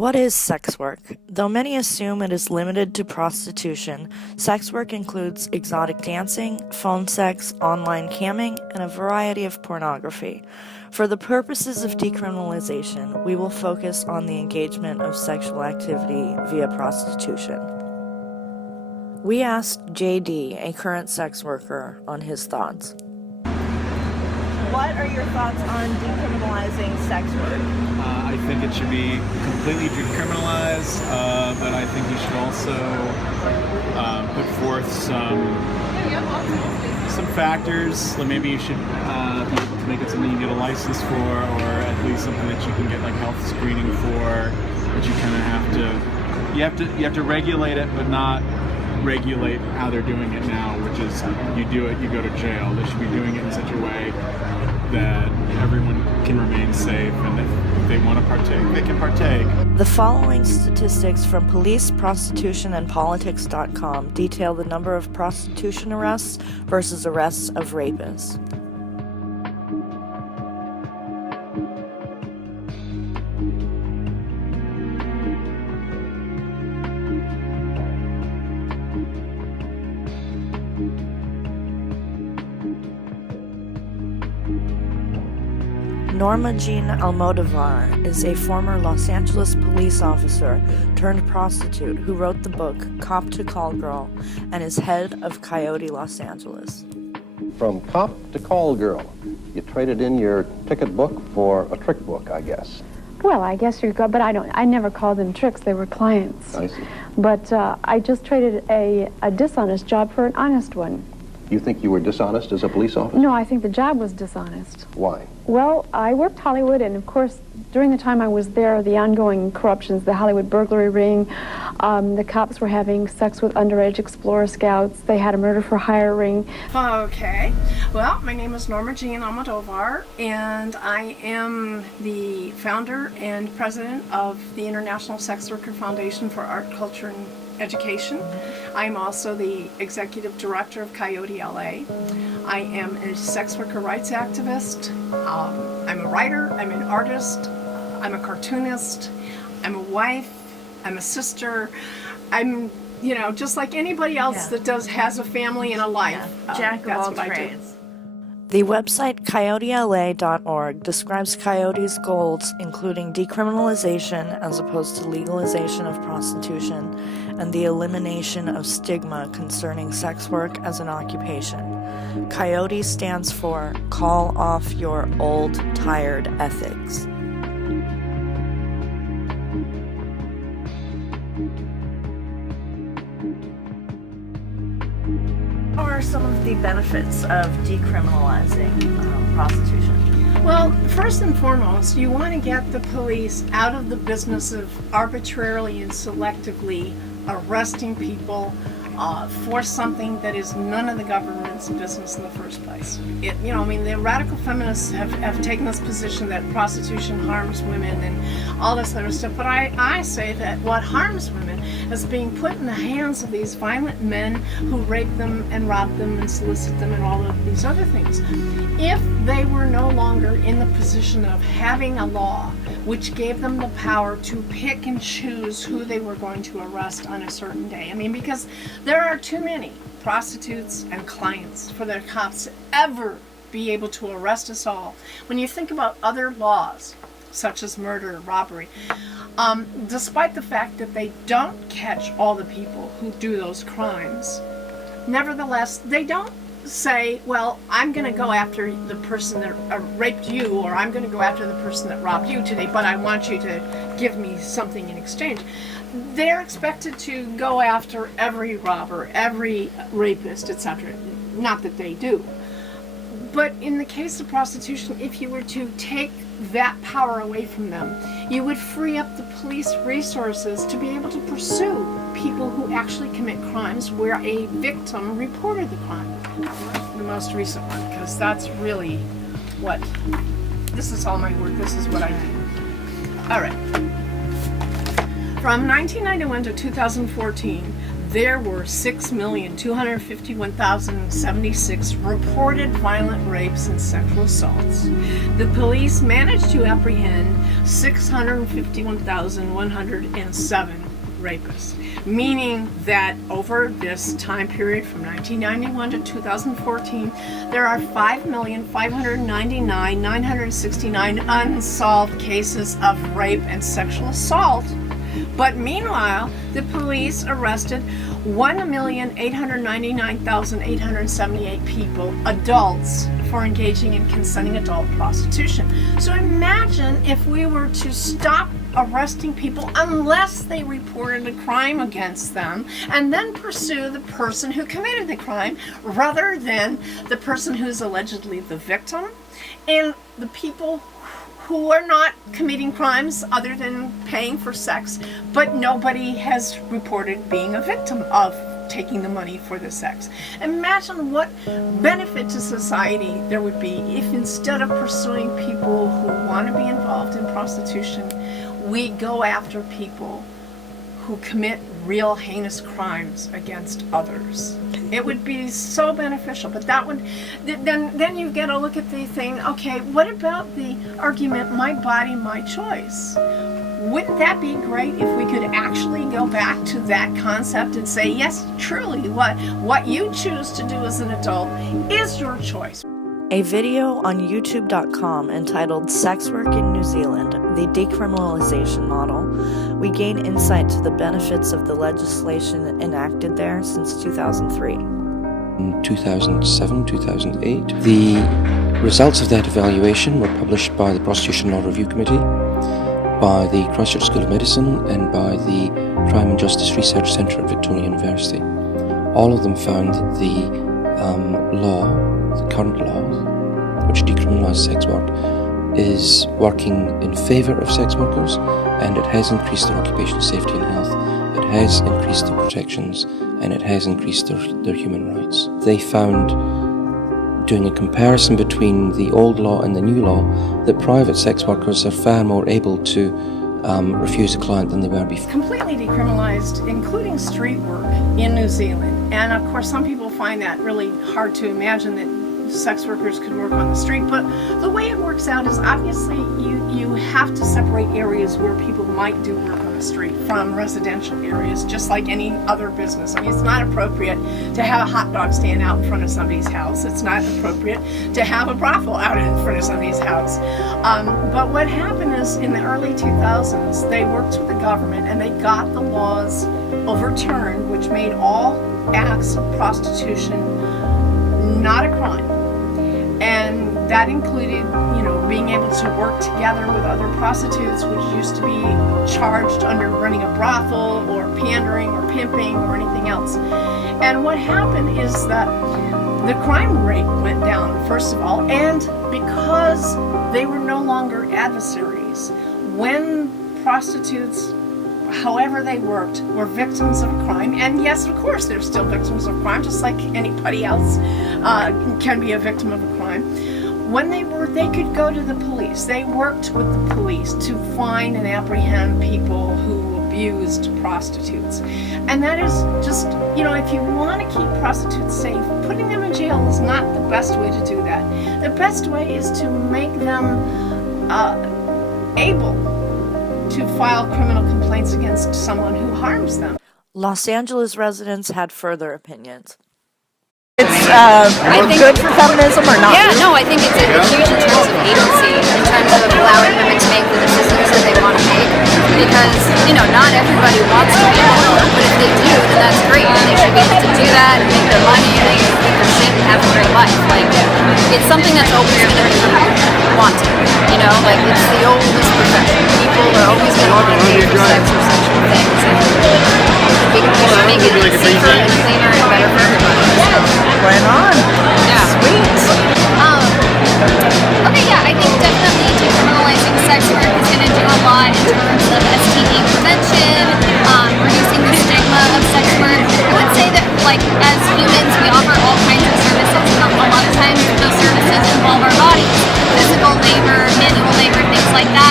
What is sex work? Though many assume it is limited to prostitution, sex work includes exotic dancing, phone sex, online camming, and a variety of pornography. For the purposes of decriminalization, we will focus on the engagement of sexual activity via prostitution. We asked JD, a current sex worker, on his thoughts. What are your thoughts on decriminalizing sex work? I think it should be completely decriminalized, but I think you should also put forth some factors. Like maybe you should be able to make it something you get a license for, or at least something that you can get like health screening for. But you kind of have to regulate it, but not regulate how they're doing it now, which is you do it, you go to jail. They should be doing it in such a way that everyone can remain safe, and if they want to partake, they can partake. The following statistics from police, prostitution, and politics.com detail the number of prostitution arrests versus arrests of rapists. Norma Jean Almodovar is a former Los Angeles police officer turned prostitute who wrote the book Cop to Call Girl and is head of Coyote Los Angeles. From cop to call girl, you traded in your ticket book for a trick book, I guess. Well, I guess you got, but I never called them tricks. They were clients. I see. But I just traded a dishonest job for an honest one. You think you were dishonest as a police officer? No, I think the job was dishonest. Why? Well, I worked Hollywood, and of course, during the time I was there, the ongoing corruptions, the Hollywood burglary ring, the cops were having sex with underage Explorer Scouts. They had a murder for hire ring. Okay. Well, my name is Norma Jean Almodovar, and I am the founder and president of the International Sex Worker Foundation for Art, Culture, and Education. I'm also the executive director of Coyote LA. I am a sex worker rights activist. I'm a writer, I'm an artist, I'm a cartoonist, I'm a wife, I'm a sister. I'm, just like anybody else that has a family and a life. Jack of all that's what trades. I do. The website coyotela.org describes Coyote's goals, including decriminalization as opposed to legalization of prostitution, and the elimination of stigma concerning sex work as an occupation. Coyote stands for Call Off Your Old Tired Ethics. What are some of the benefits of decriminalizing prostitution? Well, first and foremost, you want to get the police out of the business of arbitrarily and selectively arresting people for something that is none of the government's business in the first place. The radical feminists have taken this position that prostitution harms women and all this other stuff, but I say that what harms women is being put in the hands of these violent men who rape them and rob them and solicit them and all of these other things. If they were no longer in the position of having a law which gave them the power to pick and choose who they were going to arrest on a certain day. Because there are too many prostitutes and clients for the cops to ever be able to arrest us all. When you think about other laws, such as murder, robbery, despite the fact that they don't catch all the people who do those crimes, nevertheless, they don't say, well, I'm going to go after the person that raped you, or I'm going to go after the person that robbed you today, but I want you to give me something in exchange. They're expected to go after every robber, every rapist, etc. Not that they do. But in the case of prostitution, if you were to take that power away from them, you would free up the police resources to be able to pursue people who actually commit crimes where a victim reported the crime. The most recent one, because that's really this is all my work, this is what I do. All right. From 1991 to 2014, there were 6,251,076 reported violent rapes and sexual assaults. The police managed to apprehend 651,107 rapists, meaning that over this time period from 1991 to 2014, there are 5,599,969 unsolved cases of rape and sexual assault. But meanwhile, the police arrested 1,899,878 people, adults, for engaging in consenting adult prostitution. So imagine if we were to stop arresting people unless they reported a crime against them and then pursue the person who committed the crime rather than the person who's allegedly the victim and the people who are not committing crimes other than paying for sex, but nobody has reported being a victim of taking the money for the sex. Imagine what benefit to society there would be if instead of pursuing people who want to be involved in prostitution, we go after people who commit real heinous crimes against others. It would be so beneficial, but that would, then you get a look at the thing, okay, what about the argument, my body, my choice? Wouldn't that be great if we could actually go back to that concept and say, yes, truly, what you choose to do as an adult is your choice. A video on YouTube.com entitled Sex Work in New Zealand, the Decriminalization Model, we gain insight to the benefits of the legislation enacted there since 2003. In 2007, 2008, the results of that evaluation were published by the Prostitution Law Review Committee, by the Christchurch School of Medicine, and by the Crime and Justice Research Centre at Victoria University. All of them found that the current law, which decriminalises sex work, is working in favour of sex workers, and it has increased their occupational safety and health, it has increased their protections, and it has increased their human rights. They found, doing a comparison between the old law and the new law, that private sex workers are far more able to refuse a client than they were before. Completely decriminalized, including street work in New Zealand. And of course, some people find that really hard to imagine that sex workers could work on the street, but the way it works out is obviously you have to separate areas where people might do work on the street from residential areas, just like any other business. I mean, it's not appropriate to have a hot dog stand out in front of somebody's house. It's not appropriate to have a brothel out in front of somebody's house. But what happened is in the early 2000s, they worked with the government and they got the laws overturned, which made all acts of prostitution not a crime. And that included, being able to work together with other prostitutes, which used to be charged under running a brothel or pandering or pimping or anything else. And what happened is that the crime rate went down, first of all, and because they were no longer adversaries, when prostitutes, however they worked, were victims of a crime, and yes, of course, they're still victims of crime, just like anybody else can be a victim of a crime. When they could go to the police. They worked with the police to find and apprehend people who abused prostitutes. And that is just, if you want to keep prostitutes safe, putting them in jail is not the best way to do that. The best way is to make them able to file criminal complaints against someone who harms them. Los Angeles residents had further opinions. It's good for feminism or not? Yeah, no, I think it's huge in terms of agency, in terms of allowing women to make the decisions that they want to make. Because, not everybody wants to be a mother, but if they do, then that's great. And they should be able to do that and make their money and make their shit and have a great life. It's something that's always going to be wanted. It's the oldest profession. People are always going to want to pay for sex or sexual things. And we should make it safer and cleaner and better for everybody. Right on. Yeah. Sweet. Okay, yeah, I think definitely decriminalizing sex work is going to do a lot in terms of STD prevention, reducing the stigma of sex work. I would say that, as humans, we offer all kinds of services, and a lot of times those services involve our bodies. Physical labor, manual labor, things like that.